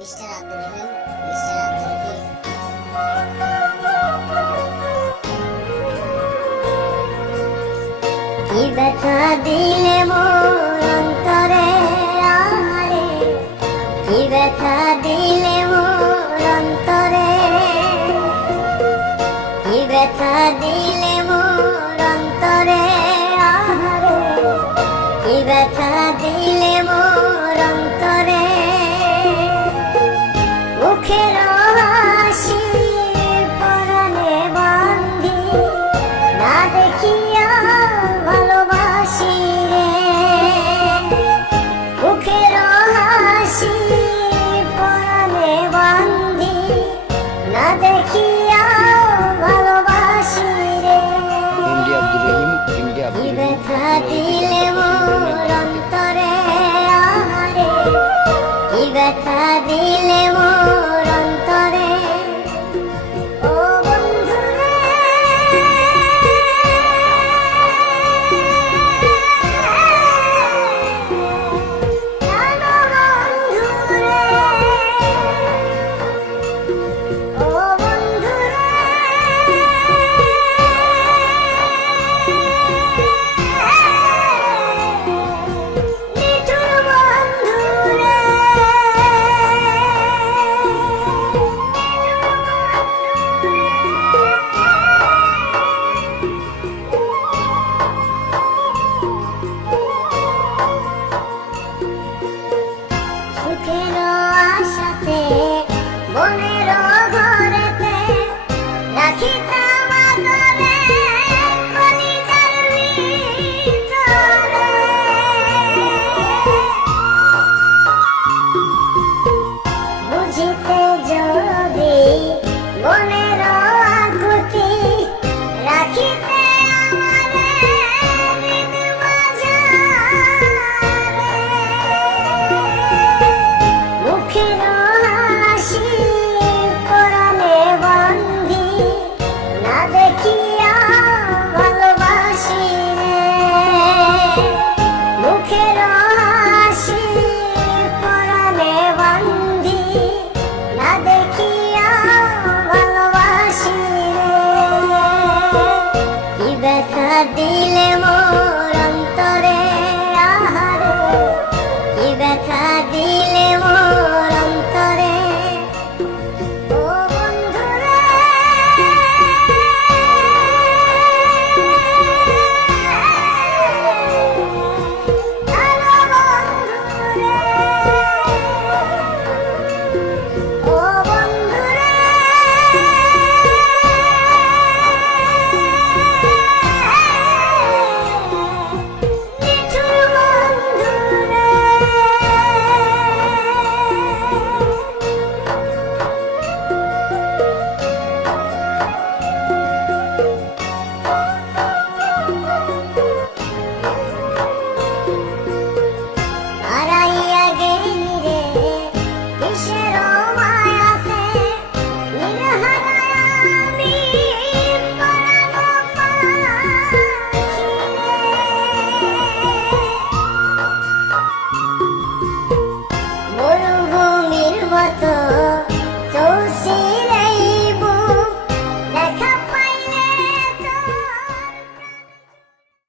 Mister Abdul রহিম, mister Abdul রহিম। কি ব্যথা দিলে মোর অন্তরে, আহারে কি ব্যথা দিলে মোর অন্তরে, কি ব্যথা দিলে মোর অন্তরে, আহারে কি ব্যথা দিলে মোর অন্তরে। মুখের হাসি পরাণে বান্ধি, না দেখিয়া ভালোবাসি রে। মুখের হাসি পরাণে বান্ধি, না দেখিয়া ভালোবাসি রে। কি ব্যথা দিলে মোর অন্তরে, আহারে কি ব্যথা দিলে মোর